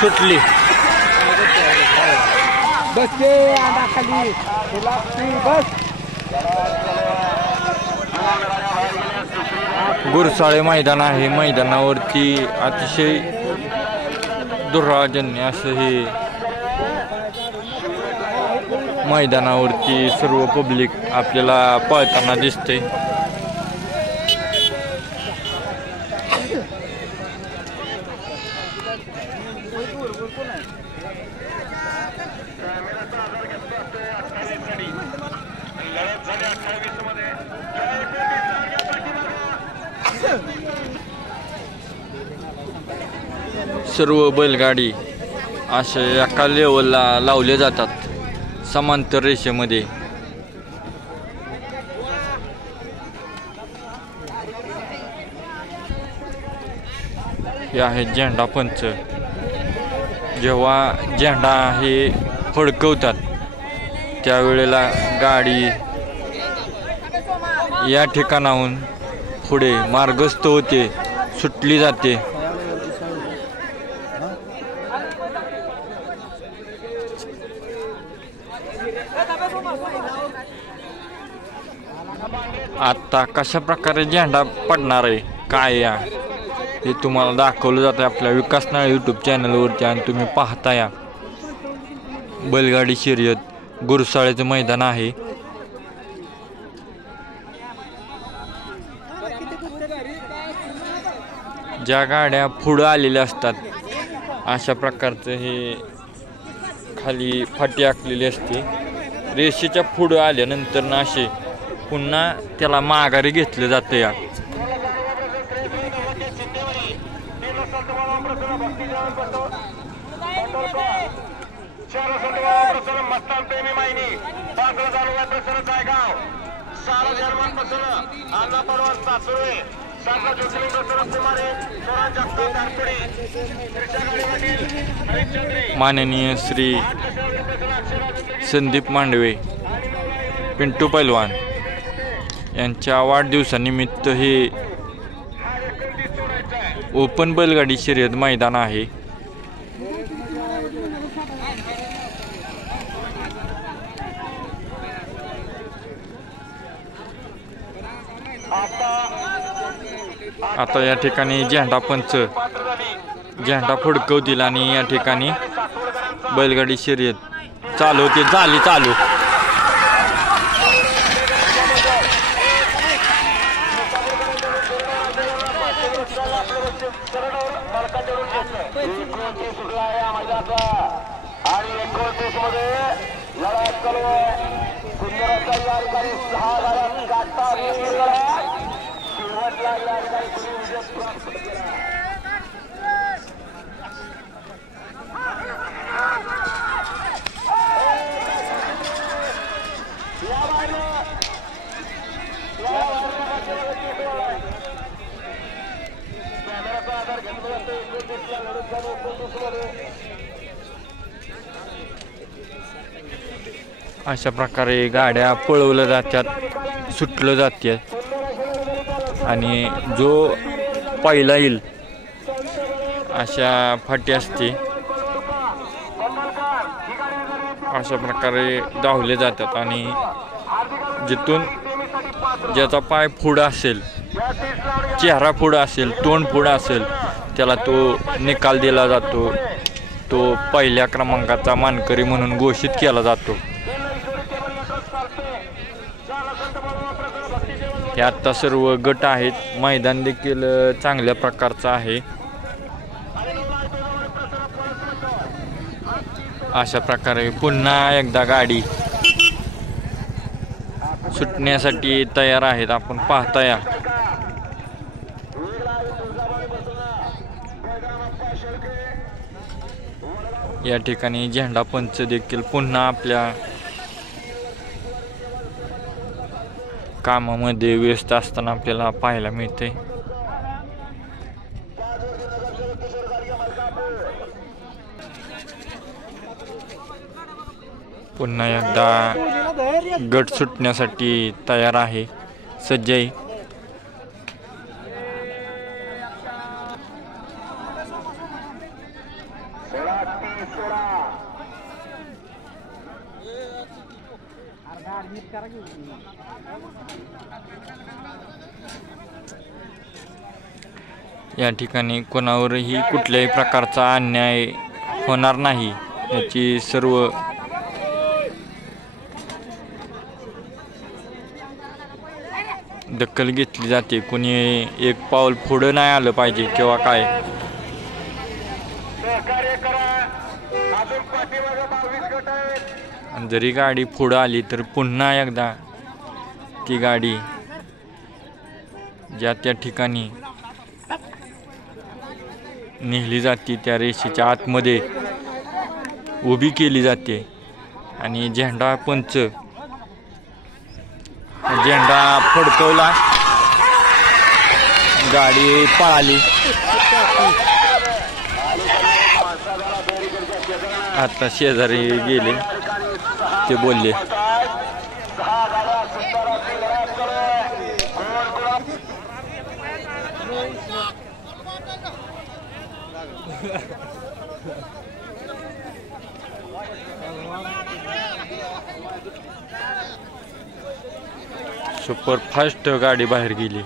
सुटली. गुरसाळे मैदान आहे. मैदानावरती अतिशय दुर्राजन्य असं हे मैदानावरती सर्व पब्लिक आपल्याला पळताना दिसते. सर्व बैलगाडी अशा एका लेवलला लावले जातात समांतर रेषेमध्ये. हे आहे झेंडा पंच. जेव्हा झेंडा हे फडकवतात त्यावेळेला गाडी या ठिकाणाहून पुढे मार्गस्थ होते, सुटली जाते. आता कशा प्रकारे झेंडा पडणार आहे काय या हे तुम्हाला दाखवलं जातं आपल्या विकासनाळ यूट्यूब चॅनलवरती. आणि तुम्ही पाहता या बैलगाडी शर्यत गुरसाळेचं मैदान आहे. ज्या गाड्या पुढं आलेल्या असतात अशा प्रकारचं हे खाली फाटी आखलेली असते. रेषेच्या पुढं आल्यानंतर ना असे पुन्हा त्याला माघारी घेतलं जातं. या माननीय श्री संदीप मांडवे पिंटू पैलवान यांच्या वाढदिवसानिमित्त हे ओपन बैलगाडी शर्यत मैदान आहे. आता या ठिकाणी झेंडा पंच झेंडा फडकवतील आणि या ठिकाणी बैलगाडी शर्यत चालू होते. झाली चालू. अशा प्रकारे गाड्या पळवल्या जातात, सुटलं जाते आणि जो पहिला येईल अशा फाटी असते. अशा प्रकारे धावले जातात आणि जिथून ज्याचा पाय पुढं असेल, चेहरा पुढं असेल, तोंड पुढं असेल त्याला तो निकाल दिला जातो. तो पहिल्या क्रमांकाचा मानकरी म्हणून घोषित केला जातो. हे आता सर्व गट आहेत. मैदान देखील चांगल्या प्रकारचं आहे. अशा प्रकारे पुन्हा एकदा गाडी सुटण्यासाठी तयार आहेत. आपण पाहता या या ठिकाणी झेंडा पंच देखील पुन्हा आपल्या कामामध्ये व्यस्त असताना आपल्याला पाहायला मिळते. पुन्हा एकदा गट सुटण्यासाठी तयार आहे, सज्ज आहे. या ठिकाणी कोणावरही कुठल्याही प्रकारचा अन्याय होणार नाही याची सर्व दखल घेतली जाते. कोणी एक पाऊल पुढे नाही आलं पाहिजे किंवा काय. जरी गाडी पुढे आली तर पुन्हा एकदा ती गाडी ज्या त्या ठिकाणी नेली जाते त्या रेषेच्या आतमध्ये उभी केली जाते आणि झेंडा पंच झेंडा फडकवला, गाडी पळाली. आता शेजारी गेले ते बोलले. सुपरफास्ट गाडी बाहेर गेली.